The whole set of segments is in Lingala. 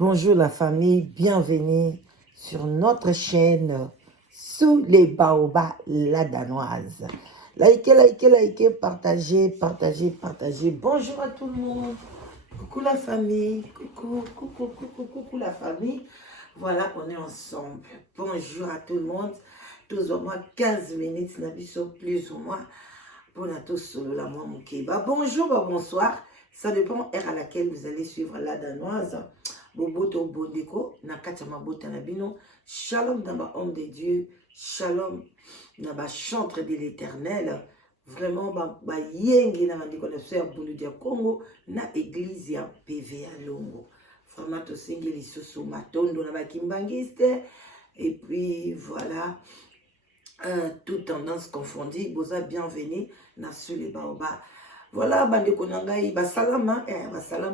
Bonjour la famille, bienvenue sur notre chaîne Sous les Baobabs, la Danoise. Likez, partagez. Bonjour à tout le monde. Coucou la famille, coucou la famille. Voilà, on est ensemble. Bonjour à tout le monde. Tous au moins 15 minutes, plus ou moins. Pour tous solo la moi bonjour, bonsoir. Ça dépend à laquelle vous allez suivre la Danoise. Boboto Bondeko, Nakatama Botanabino, Shalom dans ma homme de Dieu, Shalom dans ma chantre de l'éternel. Vraiment, ba yengi na mandi connaisseur pour dire Congo, na église ya PV à Longo. Vraiment, to singeli soso matondo na ba kimbangiste. Et puis voilà. Toute tendance confondue, boza bienvenue na Sous les Baobabs. Voilà, bande konangai, basalam,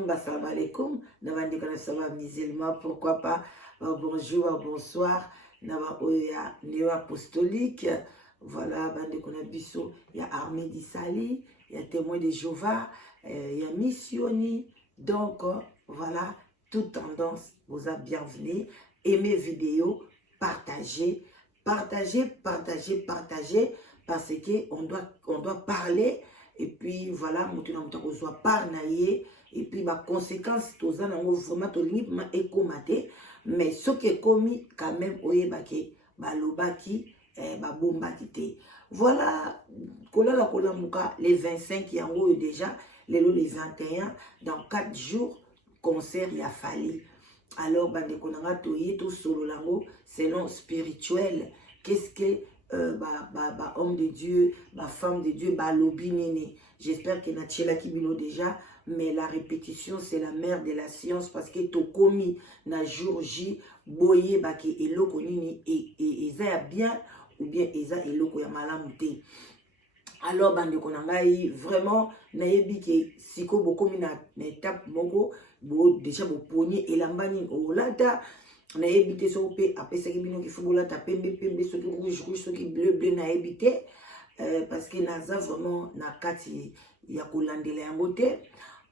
basalam alaikum, na bande konasaba musulman, pourquoi pas, bonjour, bonsoir, na ba oya néo apostolique, voilà, bande konabiso, il y a armée d'Isali, il y a témoin de Jéhovah, il y a missioni, donc voilà, toute tendance, boza bienvenue, aimez vidéo, partagez, parce que on doit parler et puis voilà on soit parnailler et puis ma conséquence tous en vraiment to limite écomaté mais ce qui est commis quand même oyebaki balobaki babombaki te voilà kolala kolamuka les 25 yango déjà les 21 dans 4 jours concert il a fallu. Alors, bande konanga toye to solo lango, c'est non spirituel. Qu'est-ce que homme de Dieu, femme de Dieu, lobi nene. J'espère que na tchela kibino déjà, mais la répétition c'est la mère de la science parce que to komi na jour J boye bake eloko nini et eza ya bien ou bien eza eloko ya malamu te. Alors bande konangai vraiment nayebi ke siko bokomi na étape moko bo déjà bo poni elambani olata nayebi te so pe apesaki bino ki fubolata pembe soki rouge soki bleu nayebi te parce que naza vraiment na kati ya kolandela yango te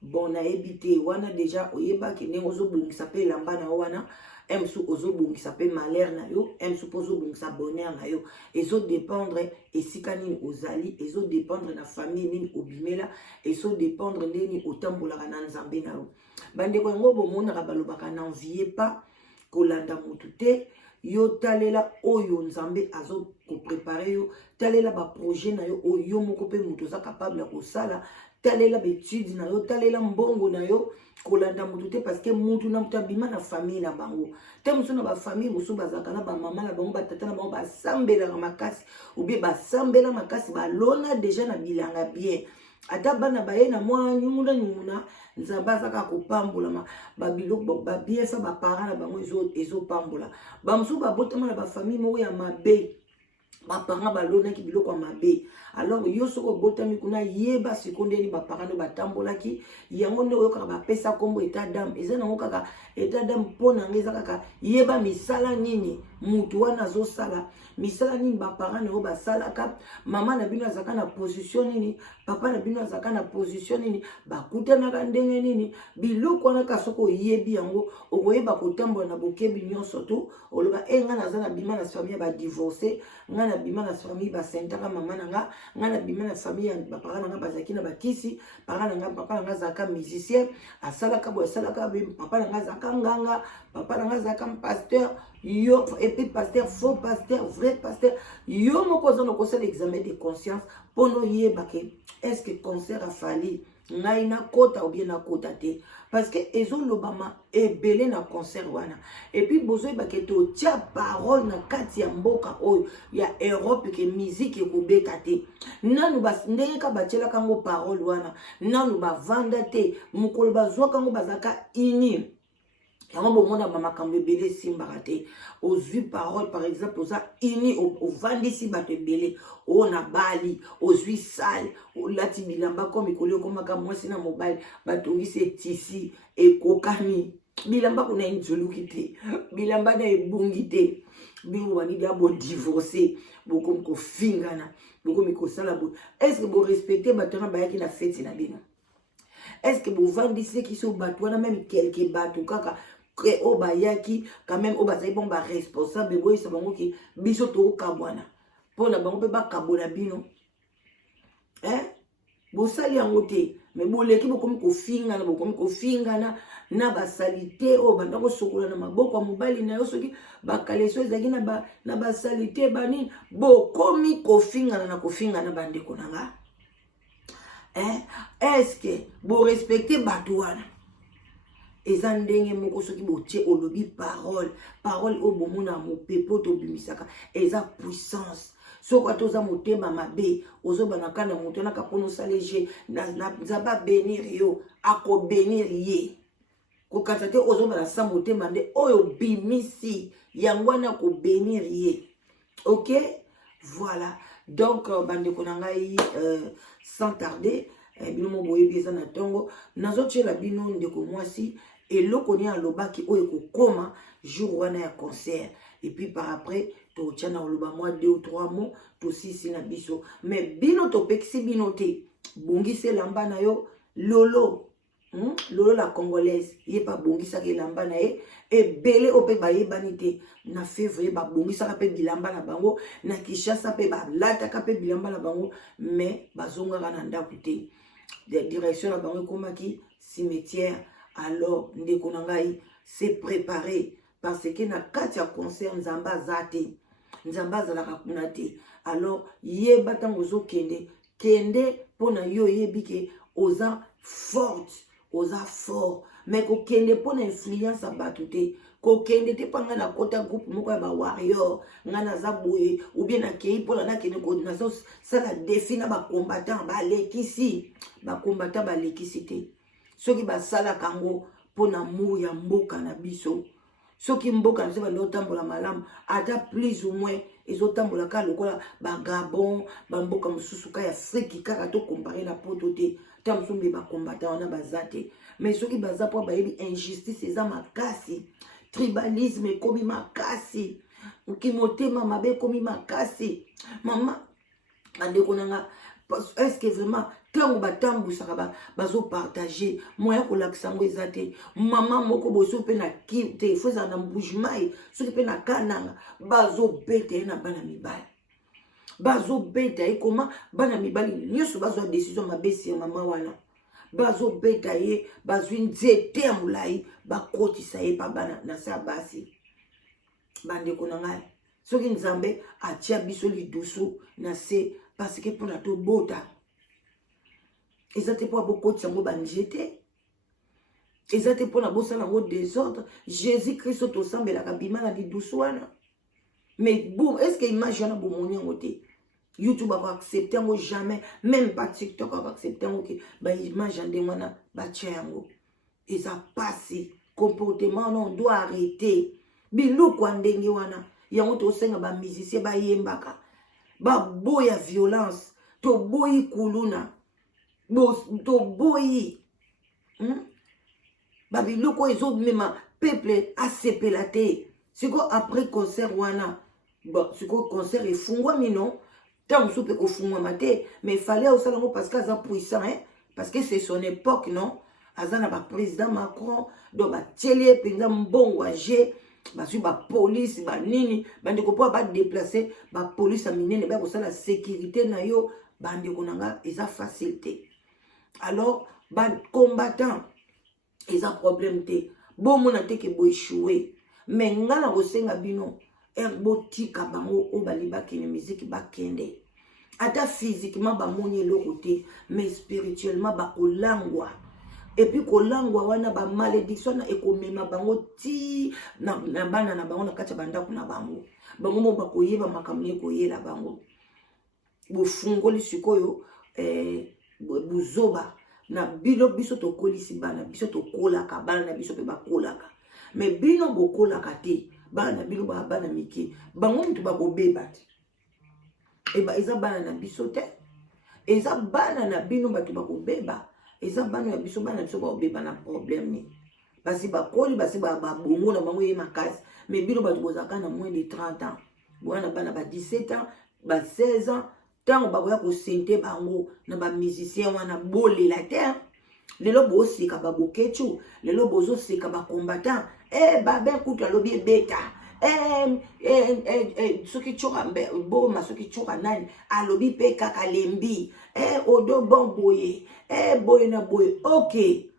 bon nayebi te wana déjà oyeba ke ndenge ozobongisa pe elamba na wana emsu ozobongisa pe malheur na yo emsu ozobongisa bonheur na yo ezo dépendre esika nini ozali ezo dépendre na famille nini obimela ezo dépendre nini otambolaka na nzambe na yo bandeko yango bomonaka balobaka n'enviez pas kolanda mutu te yo talela oyo nzambe azo ko préparer yo talela ba projet na yo oyo moko pe mutu za capable ya kosala talela betude na yo talela mbongo na yo kolanda mutu te parce que mutu na mutu abima na famille na bango te musu na ba famille musu bazaka na ba mama na bango ba tata na bango ba sambela makasi ou bien ba sambela makasi ba lona déjà na bilanga bien ata bana baye na mwa nyumuna nzambe azaka kopambola ba biloko ba bien fa ba parents na bango ezo pambola ba musu ba botama na ba famille mo ya mabe ba parents balona ki biloko ya mabe alors yo soko botami kuna yeba sekonde ni ba parents ba tambolaki yango nde oyo kaka ba pesa kombo état d'âme eza nango kaka état d'âme pona ngeza kaka yeba misala nini mutu wana zo sala misala nini ba parents no ba salaka mama na bino azaka na position nini papa na bino azaka na position nini bakutana ka ndenge nini biloko wana ka soko yebi yango okoyeba kotambola na bokebi nyonso to oloba nga naza na bima na famille ba divorcer nga na bima na famille ba sentaka mama nanga nga na bima na famille ba parents nanga bazaki na bakisi parents nanga papa nanga zaka musicien asalaka bo asalaka papa nanga zaka nganga papa nanga zaka pasteur yo et puis pasteur faux pasteur vrai pasteur yo moko zo no kosala examen de conscience pono yeba ke est-ce que concert a fallu ngai na kota ou bien na kota te parce que ezo lobama ebele na concert wana et puis bozo ba ke to tia parole na kati ya mboka oyo ya Europe ke musique ekobeka te nanu bas ndenge ka bachela kango parole wana nanu ba vanda te mukolo bazwa kango bazaka ini yango bomona makambo ebele simbaka te ozwi parole par exemple oza ini ovandisi bato ebele oyo na bali ozwi sale olati bilamba comme ekoli okomaka mwasi na mobali batongisi etisi ekokani bilamba kuna enzoluki te bilamba na ebungi te bino wanidi abo divorce bokomi kofingana bokomi kosala bo est-ce que bo respecter bato na bayaki na fete na bino est-ce que bo vandisi ki so bato wana même quelque bato kaka que o bayaki quand même o bazali bon ba responsable boy sa bango ki biso to kabwana pona bango pe ba kabola bino bosali yango te mais boleki bokomi kofingana na basalite o banda kosokola na maboko ya mobali na yo soki bakaleso ezalaki na basalite banini bokomi kofingana bandeko na nga eske borespecte bato wana eza ndenge moko soki botie olobi parole o bomona mopepo tobimisaka eza puissance soko atoza motema mabe ozobanaka na moto naka mpona osala je nzaba benir yo akobenir ye kokata te ozobana sa motema nde oyo bimisi yango wana akobenir ye ok voilà donc bandeko na ngai sans tarder bino mo boyebi eza na ntongo nazotiela bino ndeko mwasi eloko ni alobaki oyo kokoma jour wana ya concert et puis par après to tchana oloba moi 2 ou 3 mots to sisi na biso mais bino to pexi bino te bongise lamba na yo lolo la congolaise ye pa bongisa ke lamba na ye ebele ope ba yebani te na février ba bongisa ka pe bilamba na bango na Kinshasa pe ba lata ka pe bilamba na bango mais bazonga na ndaku te direction na bango komaki cimetière. Alors ndeko na ngai c'est préparé parce que na kati ya concert nzamba zate nzamba zalaka kuna te alors yeba tango ozokende kende pona yo yebike oza forte oza fort mais kokende pona influence ya bato te kokende te panga na kota groupe moko ya ba warrior nga naza boye ou bien nakei pona nakende coordination sala défi na ba combattant balekisi te soki basala kango pona mu ya mboka na biso soki mboka na biso bando tambola malamu ata plus ou moins ezotambola ka lokola ba Gabon ba mboka mosusu ka ya Afrique kaka to comparer na poto te ta msumbi ba combattant wana bazate mais soki baza po bayebi injustice eza makasi tribalisme ekomi makasi ukimotema mabe ekomi makasi mama bandeko nanga est-ce que vraiment tango batambusaka bazo partager moya kolakisa ngo eza te mama moko boso pe na ki te faut za na mbujimai soki pe na kananga bazo bete na bana mibali bazo bete koma bana mibali nyoso bazo décision mabesi ya mama wana bazo beta ye bazwi nzete ya mulai bakotisa ye pa bana na sa basi bandeko na ngai soki nzambe atia biso lidusu na se parce que pour la to bota ezate po abokotisa ngo banjete ezate po na bosala ngo désordre Jésus Christ to sambelaka bima na lidusu wana mais bon est-ce que image na bomoni ngo te YouTube va accepter ngo jamais même pas TikTok va accepter ngo que ba image ande wana ba tchango eza passé comportement non doit arrêter biloko ndenge wana yango to senga ba musicien ba yembaka ba boya violence to boyi kuluna to boyi ba biloko ezo mema peuple asepelate siko après concert wana bon siko concert efungwa mino tant soupe ko fungwa mate mais fallait aussi lango parce que ça puissant parce que c'est son époque non azana ba président Macron do ba télé penza mbongo age bazui ba police ba nini bandeko po ba déplacer ba police aminene ba ko sala sécurité na yo bandeko nanga eza facilité alors ba combattant eza problème te bon mona te ke bo échouer mais ngala ko senga bino erbotika bango o balibaki ni musique bakende ata physiquement ba moni eloko te mais spirituellement ba kolangwa et puis kolangwa wana ba malédiction na ekomema bango ti na bana na bango na kati banda kuna bango mo ba koyeba makamne koyela bango bofungoli sikoyo buzoba na bino biso to kolisi bana biso to kolaka bana na biso pe bakolaka mais bino bokolaka te bana bino ba bana miki bango mutu ba kobeba te eba eza bana na biso te eza bana na bino batu ba kobeba eza bana ya biso bana biso ba kobeba na problème ni basi ba koli basi ba bongo na bango ye makasi mais bino batu bozaka na moins de 30 ans bwana bana ba 17 ans ba 16 ans tant ba koya ko sente bango na ba musicien wana bolela te lelo bosika ba bokechu lelo bozo sika ba combattant babe kuta lobi beta soki tchoka boma soki tchoka nani alobi pe kaka lembi odo bon boye boye na boye ok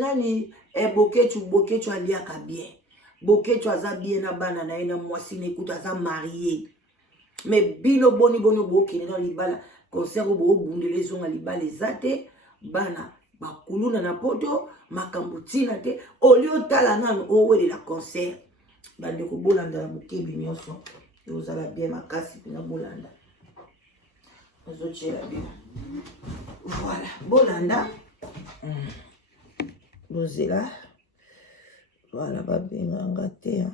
nani bokechu aliaka bien bokechu aza bien na bana na ye na mwasi na ekuta aza marié mais bino boni bokende na libala concert bo bundele zonga libala ezate bana bakuluna na poto makambo tina te olio tala nanu owelela concert bande ko bolanda bokebi nyonso ozala bien makasi pina bolanda ozochela bien voilà bolanda bozela voilà babenganga te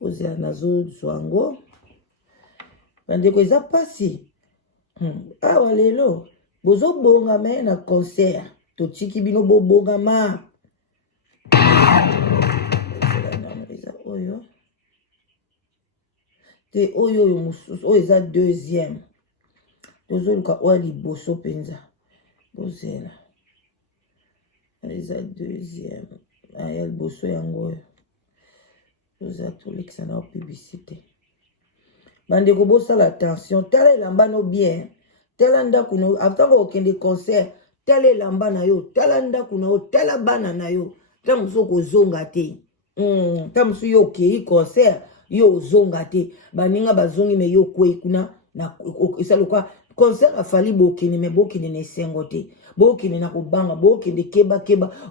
ozela nazozwango bandeko eza pasi awa lelo bozobongama na concert totiki bino bobongama eza oyo te oyo mosusu oyo eza deuxième tozoluka oyo liboso mpenza bozela eza deuxième aya liboso yango oyo oza tolekisa na publicité bandeko bosala attention tala elamba no bien tala ndako no atango okende concert tala elamba na yo tala ndako na yo tala bana na yo ta mosu kozonga te ta mosu yo okei concert yo ozonga te baninga bazongi me yo kwei kuna na esalokwa concert afali bokende me bokende na esengo te bokende na kobanga bokende keba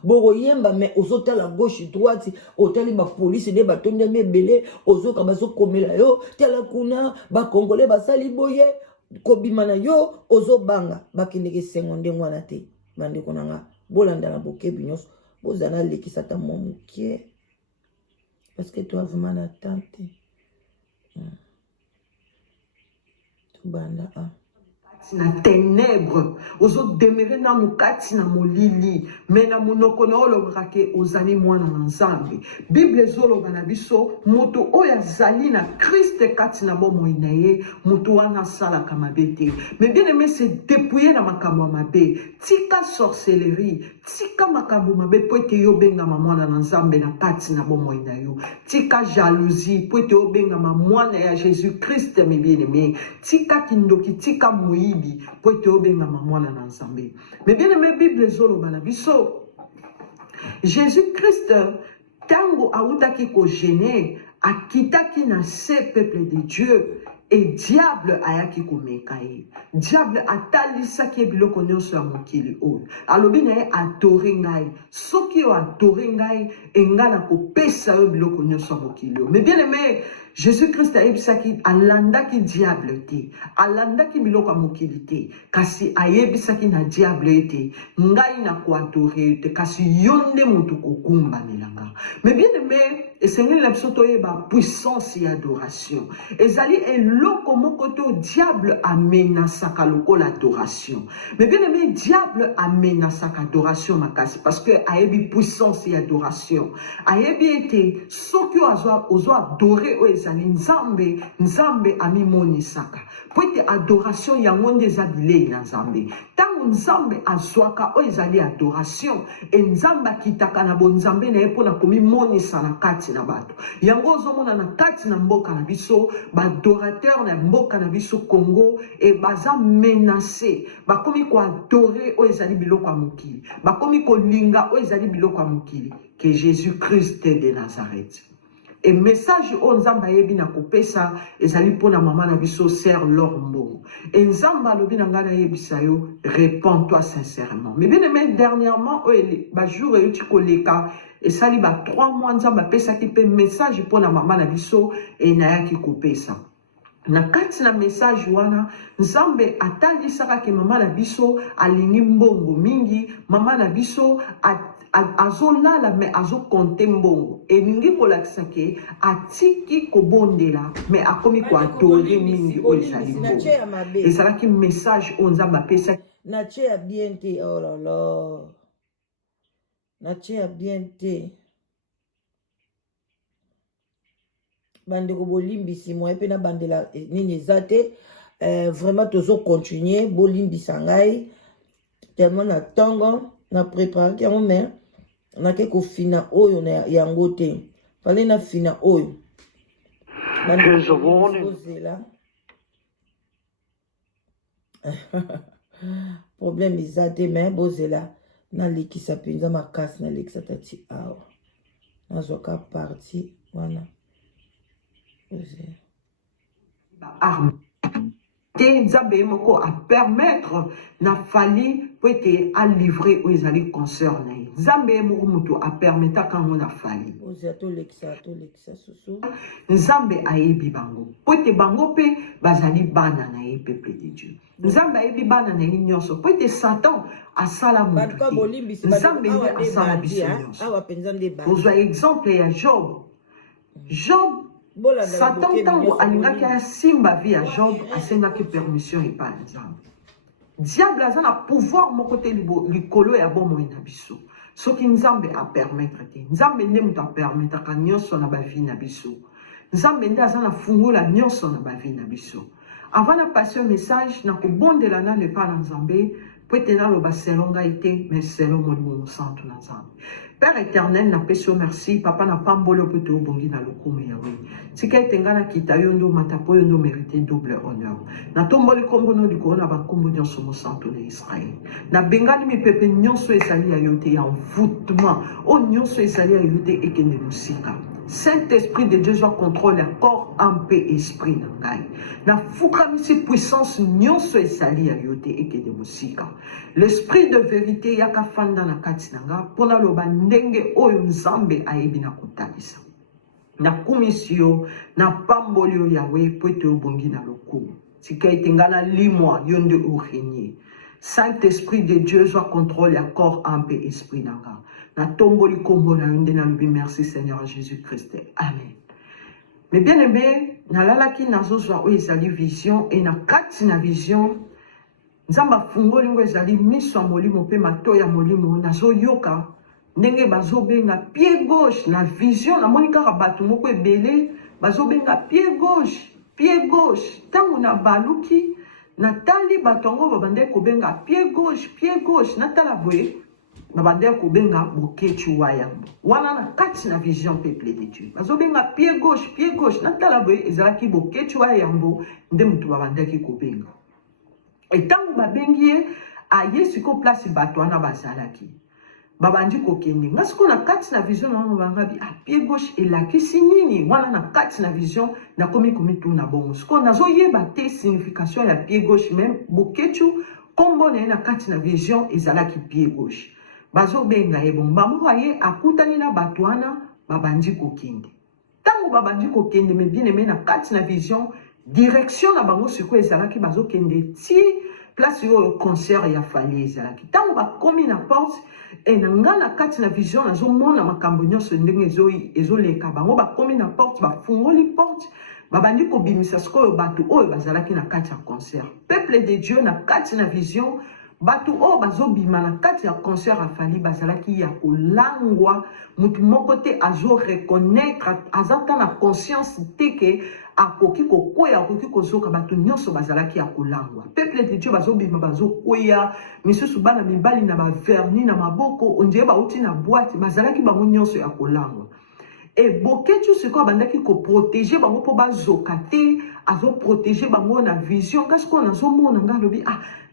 bokoyemba me ozotala gauche droite otali bapolisi nde batonde mebele ozoka bazokomela yo tala kuna bakongole basali boye kobima na yo ozobanga bakendeke esengo ndenge wana te bandeko nanga bolanda na bokebi nyonso bozala lekisa ta mwa mokie parce que toi vraiment na tante tobanda na ténèbre ozo demeurer na mukati na molili mais na monoko na olobaka ke ozali mwana na nzambe bible ezoloba na biso moto oyo azali na Christ kati na bomoi na ye moto wana asalaka mabe te mais bien aimé se dépouiller na makambo ya mabe tika sorcellerie tika makambo mabe po ete yo bengama mwana na nzambe na kati na bomoi na yo tika jalousie po ete yo bengama mwana ya Jésus Christ mes bien aimé tika kindoki tika moyibi po ete yo bengama mwana na nzambe mais bien aimé bible ezoloba na biso Jésus Christ tango autaki ko gêner akitaki na se peuple de Dieu et diable ayaki komeka ye diable atalisaki biloko nyonso ya mokili oyo alobi na ye adore ngai soki yo adore ngai enga na kopesa yo biloko nyonso ya mokili oyo mais bien aimé Jésus Christ ayebisaki alandaki diable te alandaki biloko ya mokili te kasi ayebisaki na diable ete ngai na koadore te kasi yo nde moto kogumbanelanga mais bien aimé esengeli na biso toyeba puissance ya adoration ezali eloko moko to diable amenasaka lokola adoration mais bien aimé diable amenasaka adoration makasi parce que ayebi puissance ya adoration ayebi ete soki ozo adore oyo ezali nzambe amimonisaka po ete adoration yango nde eza bilei na nzambe ntango nzambe azwaka oyo ezali adoration nzambe akitaka na bonzambe na ye mpona komimonisa na kati na bato yango ozomona na kati na mboka na biso badorateur na mboka na biso Congo e baza menacé bakomi koadore oyo ezali biloko ya mokili bakomi kolinga oyo ezali biloko ya mokili ke Jésus Christ de Nazareth. Et message o nzamba yebi na kopesa ezali pona mama na biso sœur Lormbo. Et nzamba lobi na ngana yebisa yo réponds-toi sincèrement. Mais bien aimé dernièrement ba jour e uti koleka et sali ba 3 mois nzamba pesa ki pe message pona mama na biso e na yaki kopesa. Na kati na message wana nzambe atalisaka ke mama na biso alingi mbongo mingi mama na biso azolala me azokonte mbongo elingi kolakisa ke atiki kobondela me akomi koadore mingi oyo ezali mbongo ezalaki message oyo nzambe apesaki na tie ya bien te oh là là na tie ya bien te bandeko bolimbisi moi pe na bandela nini eza te vraiment tozo continuer bolimbisa ngai tellement na ntongo na préparaki yango mais na ke ko fina oyo na yango te fale na fina oyo Here's a warning. bozela problème eza te me bozela nalekisa mpenza makasi nalekisa tati awa nazwaka parti wana bozela arme te nzambe moko a permettre na fali po ete alivre oyo ezali concert na ye nzambe moko moto apermetaka yango na fali bozela tolekisa susu nzambe ayebi bango po ete bango mpe bazali bana na ye peuple de dieu nzambe ayebi bana na ye nyonso po ete satan asala motu te nzambe nde asala biso nyonso kozwa exemple ya job satan ntango alingaki asimba vi ya job asengaki permission epai ya nzambe diable aza na pouvoir moko te likolo ya bomoi na biso soki nzambe apermettre te nzambe nde moto apermetaka nyonso na bavi na biso nzambe nde aza na fungola nyonso na bavi na biso avant na passe message na kobondela nano epai na nzambe po ete naloba selo ngai te mais selo molimo mosantu na nzambe Père éternel, na peso merci, papa na pambolo poto obongi na lokumu yawe. Tika ete nga na kita yondo matapo yondo mérité double honneur. Na tomboli kombo no likolo na bakombo nyonso mosantu na Israël. Na bengali mipepe nyonso esali ya yote ya envoûtement. O nyonso esali ya yote ekende musika. Saint-Esprit de Dieu soit contrôle corps, âme, paix, esprit na ngai. Na fukamisi puissance nyonso esali ya yote ekende musika. L'esprit de vérité yaka fanda na kati na nga pona loba ndenge oyo nzambe ayebi na kotalisa. Na kumisio na pambolio yawe po ete obongi na lokumu. Tika ete nga na limwa yonde orenie. Saint-Esprit de Dieu soit contrôle corps, âme, paix, esprit na nga. Na tomboli kombo na yonde na lobi merci Seigneur Jésus-Christ. Amen. Mais bien aimé, na lalaki nazozwa oyo ezali vision et na kati na vision nzamba fungoli ngo ezali miso ya molimo mpe mato ya molimo nazoyoka ndenge bazobenga pied gauche na vision namoni kaka bato moko ebele bazobenga pied gauche ntango na baluki natali bato yango babandaki kobenga pied gauche natala boye babandaki kobenga bokechi wa yambo wana na kati na vision peuple de Dieu bazobenga pied gauche natala boye ezalaki bokechi wa yambo nde moto babandaki kobenga etango babengi ye aye siko place bato wana bazalaki babandi kokende nga siko na kati na vision na bangabi pied gauche elakisi nini wana na kati na vision nakomi komituna bongo siko nazoyeba te signification ya pied gauche même bokechu kombo na ye na kati na vision ezalaki pied gauche bazobenga ye bongo bamoko ye akutani na bato wana babandi kokende ntango babandi kokende me bien aimé na kati na vision direction na bango siko ezalaki bazokende ti place oyo concert ya fali ezalaki ntango bakomi na porte na nga na kati na vision nazomona makambo nyonso ndenge ezoleka bango bakomi na porte bafungoli porte babandi kobimisa sikoyo bato oyo bazalaki na kati ya concert peuple de Dieu na kati na vision bato oyo bazobima na kati ya concert afali bazalaki ya kolangwa mutu moko te azoreconnaître azata na conscience te ke akoki kokwea akoki kozoka bato nyonso bazalaki ya kolangwa peuple de Dieu bazobima bazokwea misusu bana mibali na baverni na maboko ondie bauti na boîte bazalaki bango nyonso ya kolangwa e boketu sikoyo abandaki koprotege bango mpo bazoka te azoprotege bango na vision nga sikoyo nazomona nga alobi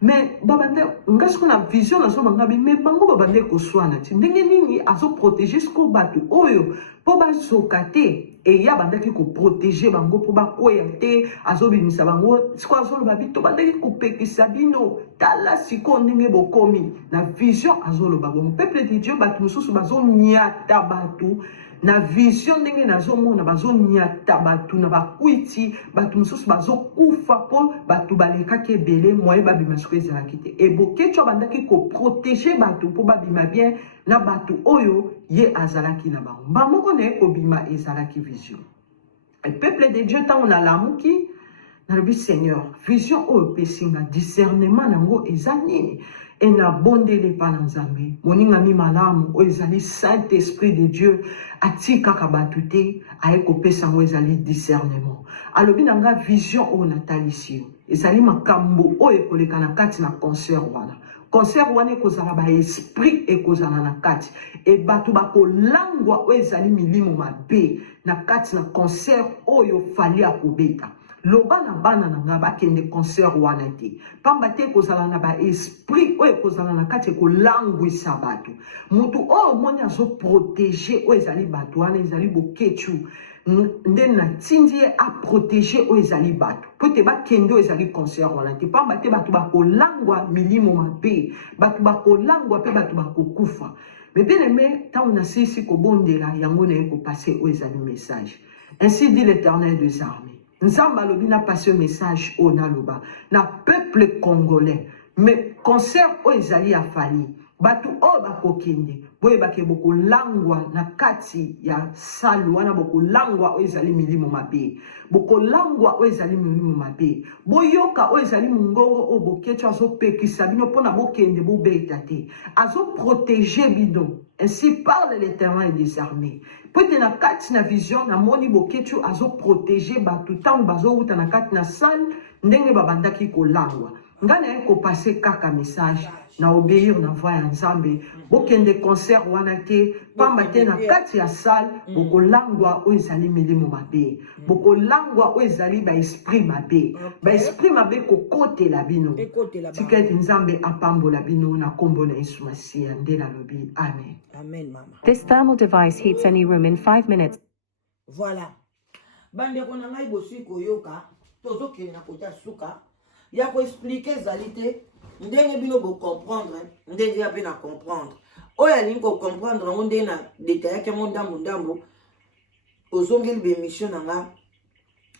mais babanda nga sikoyo na vision nazomona ngabi mais bango babandaki koswana ti ndenge nini azoprotege sikoyo bato oyo mpo bazoka te eya abandaki koprotege bango mpo bakwea te azobimisa bango sikoyo azoloba bito bandaki kopekisa bino tala sikoyo ndenge bokomi na vision azoloba bongo peuple de Dieu bato mosusu bazonyata bato na vision ndenge nazomona bazonyata bato na bakwiti bato mosusu bazokufa mpo bato balekaki ebele moye babima siko ezalaki te eboketu abandaki koprotege bato mpo babima bien na bato oyo ye azalaki na bango bamoko na ye kobima ezalaki vision peuple de Dieu ntango nalamuki nalobi Seigneur vision oyo pesinga discernement nango eza nini et na bondele pa na nzambe moninga mi malamu oyo ezali Saint Esprit de Dieu atika kabatu te aye kopesa ngo ezali discernement alobi na nga vision oyo natalisi yo ezali makambo oyo ekoleka na kati na concert wana concert wana ekozala ba esprit ekozala na kati e bato bakolangwa oyo ezali milimo mabe na kati na concert oyo fali akobeta loba na bana na nga bakende concert wana te pamba te ekozala na ba esprit oyo ekozala na kati ekolangwisa bato mutu oyo omoni azoprotege oyo ezali bato wana ezali boketu nde na tindi ye aprotege oyo ezali bato po te bakende oyo ezali concert wana te pamba te bato bakolangwa milimo mabe bato bakolangwa mpe bato bakokufa me bien aimé ntango nasilisi kobondela yango naye kopase oyo ezali message ainsi dit l'Éternel des armées nzambe alobi na pase message oyo naloba na peuple congolais mais concert oyo ezali ya fali bato oyo bakokende boyebake bokolangwa na kati ya salle wana bokolangwa oyo ezali milimo mabe bokolangwa oyo ezali milimo mabe boyoka oyo ezali mongongo oyo boketu azopekisa bino mpona bokende bobeta te azoprotege bino ainsi parle l'Éternel des armées peut-être na kati na vision namoni boketu azoprotege bato ntango bazowuta na kati na salle ndenge babandaki kolangwa nga naye kopase kaka message na obéir na voix ya nzambe bokende concert wana te pamba te na kati ya salle bokolangwa oyo ezali milimo mabe bokolangwa oyo ezali baesprit mabe baesprit mabe kokotela bino tika ete nzambe apambola bino na kombo na yesu masiya nde nalobi amen. Amen, mama. This thermal device heats any room in 5 minutes. Voilà. Bandeko na ngai bosi koyoka tozokende na kota suka ya ko expliquer zalité ndenge bino bo comprendre ndenge ya bina comprendre oya linko comprendre onde na détail yake mondambo ozongeli be émission nanga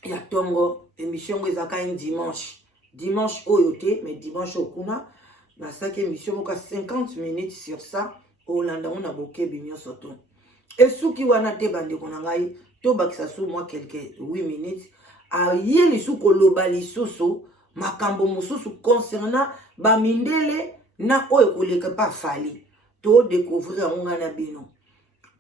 ya tongo émission ngo ezaka un dimanche oyo te mais dimanche okuna na saki émission moka 50 minutes sur ça olanda on a boké binyo soto et souki wana te bandeko na ngai to bakisa sou moi quelques 8 minutes a yeli sou koloba lisusu makambo mususu concernant ba mindele na oyo koleka pa fali to découvrir nga na bino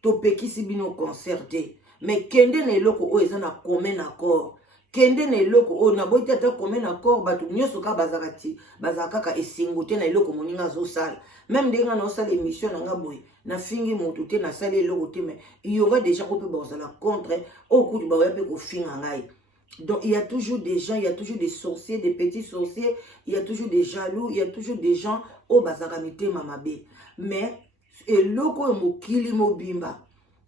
to pekisi bino concerté mais kende na eloko oyo eza na commun accord kende na eloko oyo na boiti ata commun accord bato nyoso ka bazakati bazakaka esingo te na eloko moninga zo sala même ndenge na osala émission na nga boye na fingi motu te na sala eloko te mais il y aura déjà ko pe bazala contre au coup du ba ya pe ko finga ngai. Donc il y a toujours des gens, il y a toujours des sorciers, des petits sorciers, il y a toujours des jaloux, il y a toujours des gens au bazaramite mamabe. Mais et loko mokili mobimba.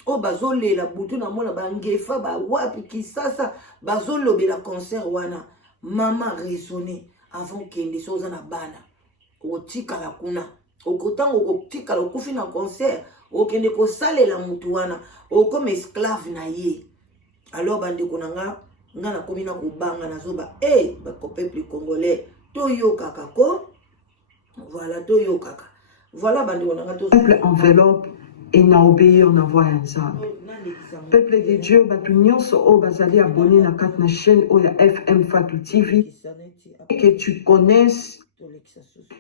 O bazole la butu na mona bangefa ba wapi kisasa bazolo be la concert wana. Mama raisonner avant kende soza na bana. O tika la kuna. O kotango ko tika la kufi na concert, o kende ko sale la mutu wana, o comme esclave na ye. Alors bande konanga ngana komina kubanga nazoba bako peuple congolais toyo kaka ko voilà toyo kaka voilà bandi onanga to simple enveloppe et na obéir na voix ya nzambe peuple de Dieu batu nyonso o bazali abonné na kati na chaîne oya FM Fatou TV et que tu connaisses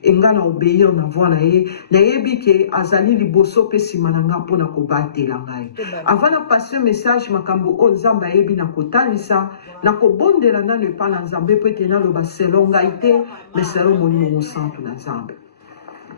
enga na obéir na voix na ye na yebi ke azali liboso pe simana nga pona ko batela ngai avant na passer message makambo o nzambe ayebi na kotalisa na kobondela na ne pa na nzambe pe te na lo ba selon ngai te mais selon mon nom santo na nzambe.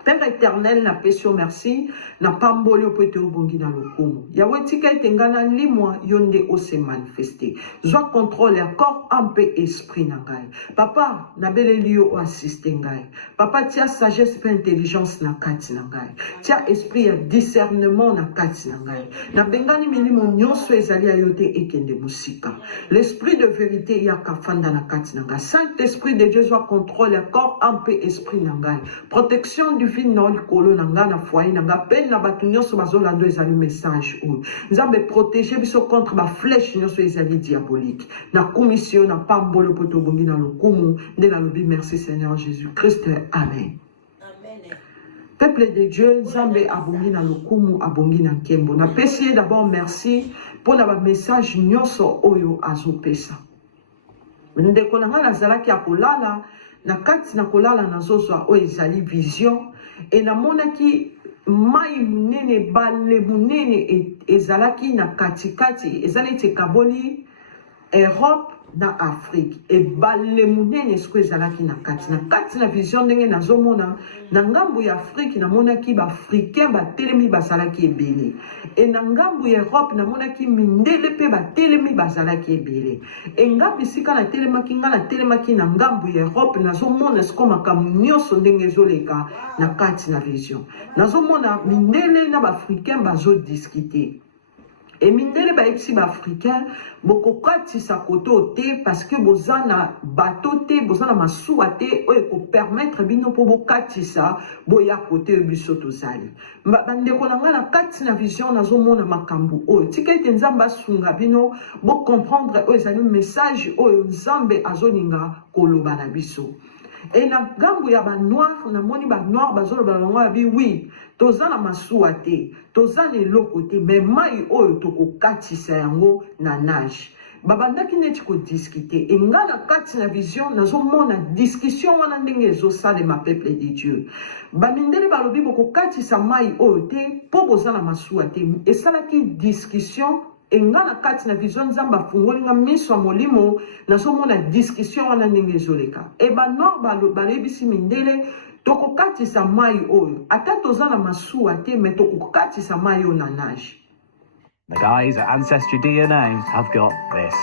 Père éternel, na pesio merci, na pambolio pete obongi na lokumu. Yawe tika itengana limwa yonde o se manifester. Zwa contrôle ya corps, ampe esprit na ngai. Papa, na bele liyo o assiste ngai. Papa, tia sagesse pe intelligence na kati na ngai. Tia esprit ya discernement na kati na ngai. Na bengani milimo nyonso ezali ayote ekende musika. L'esprit de vérité ya kafanda na kati na ngai. Saint-Esprit de Dieu zwa contrôle ya corps, ampe esprit na ngai. Protection du vin na likolo na nga na foyer na nga pe na bato nyonso bazolanda ezali message oyo nzambe protéger biso contre ba flèche nyonso ezali diabolique na commission na pambolo poto bongi na lokumu nde na lobi merci Seigneur Jésus-Christ amen. Amen. Peuple de Dieu nzambe abongi na lokumu abongi na nkembo na pesi d'abord merci pour na ba message nyonso oyo azopesa ndeko na nga nazalaki akolala na kati na kolala nazozwa oyo ezali vision et namonaki mai munene bale munene ezalaki na katikati ezali te kaboli Europe na Afrique et balle munene ce que zalaki na kati na vision ndenge nazomona na ngambu ya Afrique na monaki ba africain ba telemi bazalaki ebele et na ngambu ya Europe na monaki mindele pe ba telemi bazalaki ebele et ngapi sika na telemaki nga na telemaki na ngambu ya Europe nazomona ce comme makambo nyonso ndenge ezoleka na kati na vision nazomona mindele na ba africain bazo discuter. Et mindele ba epsi ba africain boko katisa koto te parce que bozana bateau te bozana masuwa te oyo ko permettre bino po bokatisa boya kote biso tozali bandeko na nga na kati na vision nazomona makambo oyo tika ete nzambe asunga bino bo comprendre oyo ezali message oyo nzambe azoninga koloba na biso. Et na gambu ya ba noir na moni ba noir bazoloba na bango bi oui tozana masuwa te tozana eloko te mais mai oyo tokokatisa yango na nage babandaki neti kodiscute e nga na kati na vision nazomona discussion wana ndenge ezosalema peuple de Dieu bamindele balobi bokokatisa mai oyo te mpo bozana masuwa te esalaki discussion enga na kati na vision nzambe afungoli nga miso ya molimo nazomona discussion wana ndenge ezoleka e banor balebisi mindele tokokatisa mai oyo ata toza na masuwa te me tokokatisa mai oyo na nage. The guys at Ancestry DNA have got this.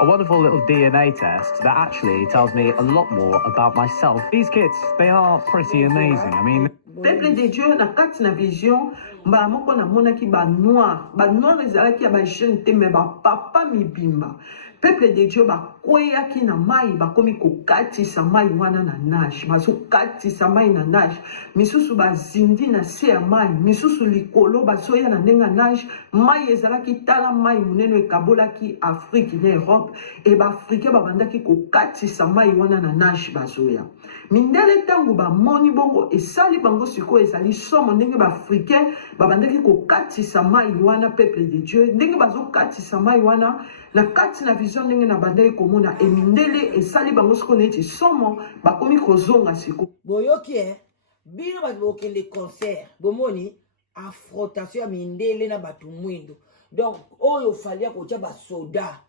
A wonderful little DNA test that actually tells me a lot more about myself. These kids, they are pretty amazing. I mean, peuple de Dieu na kati na vision mbala moko na monaki ba noir ezalaki ya ba jeune te me ba papa mibimba peuple de Dieu ba koyaki na mai ba komi kokatisa mai wana na nage bazokatisa mai na nage misusu bazindi na se ya mai misusu likolo bazoya na ndenga nage mai ezalaki tala mai munene ekabolaki Afrique na Europe e ba africain babandaki kokatisa mai wana na nage bazoya mindele tangu ba moni bongo esali bango siko ezali somo ndenge ba africain babandaki kokatisa mai wana peuple de Dieu ndenge bazokatisa mai wana na kati na vision ndenge na bandaki komona emindele esali bango siko neti somo bakomi kozonga siko boyoki bino bato bokende concert bomoni affrontation ya mindele na bato mwindo donc oyo falia kotia basoda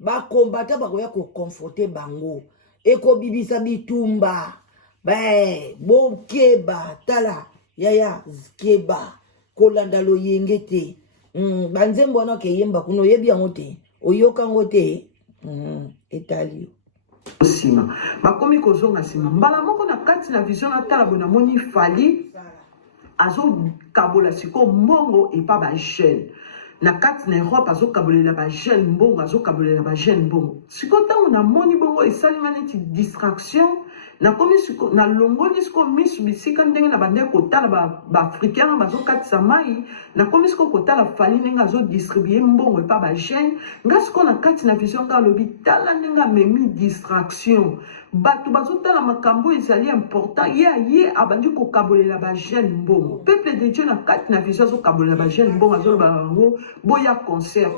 bakombata bakoya koconforte bango ekobibisa bitumba bokeba tala yaya keba kolanda loyenge te banzembo wana keyemba kuno yebi yango te oyoka ngo te etali sima bakomi kozonga sima mbala moko na kati na vision atala bona moni fali azo kabola siko mbongo epa ba jeune na kati na Europe azo kabolela ba jeune mbongo azo kabolela ba jeune mbongo siko tango na moni bongo esalinga neti distraction na komi siko na longoli siko misu bisika ndenge na bande kotala ba africain bazokatisa mai na komi siko kotala fali ndenge azo distribuer mbongo epa ba jeune nga siko na kati na vision ka lobi tala ndenge memi distraction bato bazotala makambo ezali important ye abandi kokabolela ba jeune mbongo peuple de Dieu na kati na vision azokabolela ba jeune mbongo azoloba bango boya concert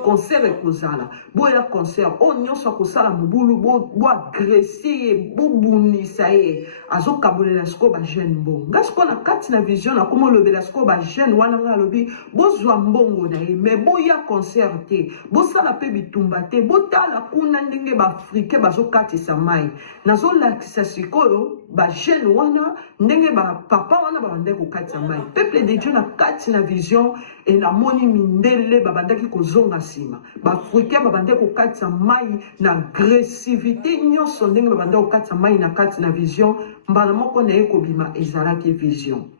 ekozala boya concert o nyonso akosala mobulu bo agresser bo bunisa ye azokabolela siko ba jeune mbongo nga siko na kati na vision akomo lobela siko ba jeune wana nga lobi bozwa mbongo na ye mais boya concert te bosala pe bitumba te botala kuna ndenge ba africain bazokatisa mai nazolakisa sikoyo ba jeune wana ndenge ba papa wana babandaki kokatisa mai peuple de Dieu na kati na vision e na moni mindele babandaki kozonga sima ba africain babandaki kokatisa mai na agressivité nyonso ndenge babandaki kokatisa mai na kati na vision mbala moko na ye kobima ezalaki vision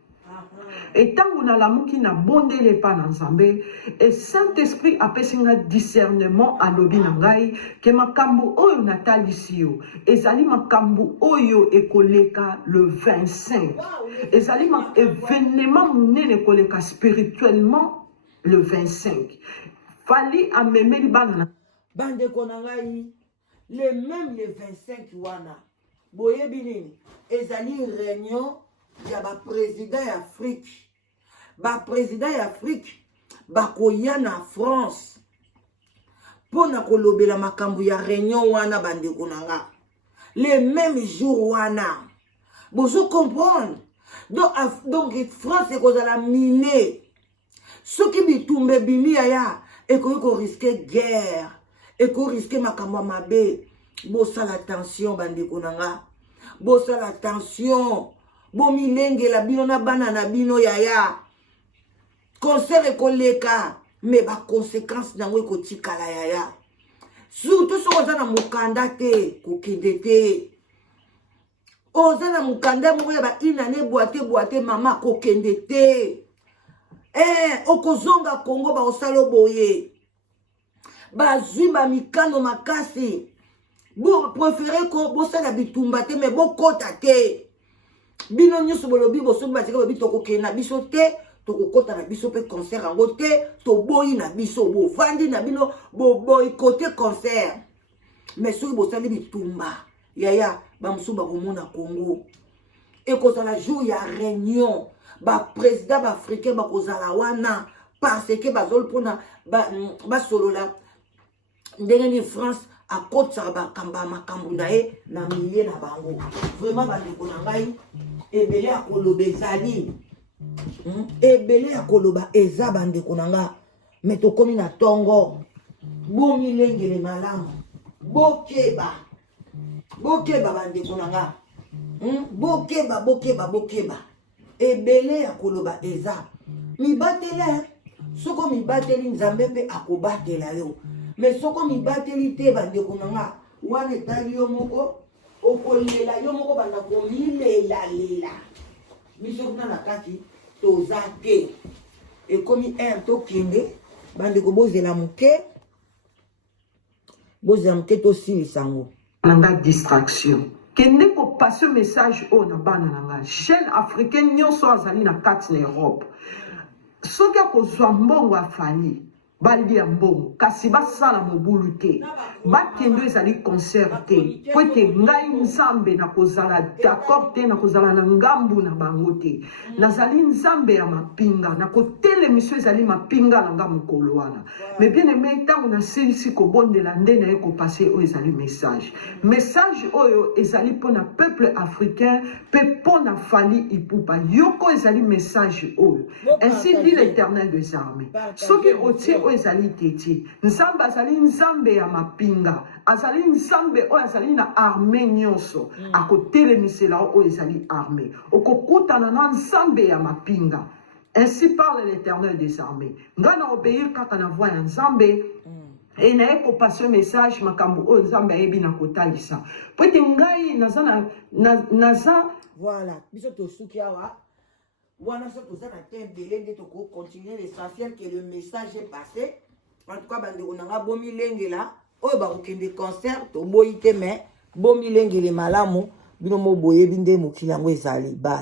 etango na lamuki na bondele epa na nzambe e Saint-Esprit apesi nga discernement alobi na ngai ke makambo oyo natalisi yo ezali makambo oyo ekoleka le 25 ezali événement munene ekoleka spirituellement le 25 fali amemeli bana na bandeko na ngai le même le 25 wana boyebi nini ezali réunion ya ba président ya Afrique président ya Afrique bakoya na France pona kolobela makambo ya réunion wana bandeko na nga le même jour wana bozo comprendre donc France ekozala mine soki bitumbe bimi ya ekoki ko risquer guerre eko risquer makambo mabe bosala attention bandeko na nga, bosala attention, bomilengela bino na bana na bino yaya. Concert ekoleka, mais ba conséquence nango ekotikala yaya. Surtout so oza na mukanda te, kokende te. Oza na mukanda moko ya ba inane boite mama kokende te. Okozonga Congo ba osalo boye. Ba zimba mikano makasi. Bo préféré ko bosala bitumba te mais bokota te. Bino nyusu bolobi bosomba tika bobi tokokena biso te, tokokota na biso pe concert yango te, to boyi na biso bo vandi na bino bo boykote concert. Mais soki bosali bitumba, yaya ba musu ba komona Congo. Et kozala jour ya réunion, ba président ba africain ba kozala wana parce que bazol pona ba solola ndenge ni France à côte ça ba kamba makambu na ye na milieu na bango. Vraiment ba ndeko na ngai ebele akoloba ezali. Ebele akoloba eza ba ndeko na nga. Mais tokomi na tongo. Bomi lengele malamu. Bokeba. Bokeba ba ndeko na nga. Bokeba. Ebele akoloba eza. Mibatela. Soko mibateli nzambe pe akobatela yo. Mais soko mibateli te bandeko nanga wana etali yo moko okolela yo moko banda komilela biso kuna na kati toza te ekomi tokende bandeko bozela moke tosilisa yango nanga distraction kende ko passer message o na bana nanga jeune africain nyonso azali na kati na Europe soki akozwa mbongo afali bali ya mbongo kasi basala mobulu te bakendo ezali concert te po ete ngai nzambe na kozala d'accord te na kozala na ngambu na bango te nazali nzambe ya mapinga na kotelemisa ezali mapinga na nga mokolo wana mais bien aimé ntango nasilisi kobondela nde na ye kopase oyo ezali message oyo ezali mpona peuple africain mpe mpona Fally Ipupa yoko ezali message oyo ainsi dit l'Éternel des armées soki otie oyo ezali teti nzambe azali nzambe ya mapinga azali nzambe oyo azali na armée nyonso akotelemisela oyo ezali armée okokutana na nzambe ya mapinga. Ainsi parle l'Éternel des armées. Ngana obéir kaka na voix ya nzambe et na eko passer message makambo oyo nzambe ayebi na kotalisa po ete ngai naza voilà biso tosuki awa wana so toza na te ebele nde tokocontinue l'essentiel que le message est passé. En tout cas bandeko nanga bomilengela oyo bakokende concert toboyi te mais bomilengele malamu bino mo boyebi nde mokili yango ezali. Bye.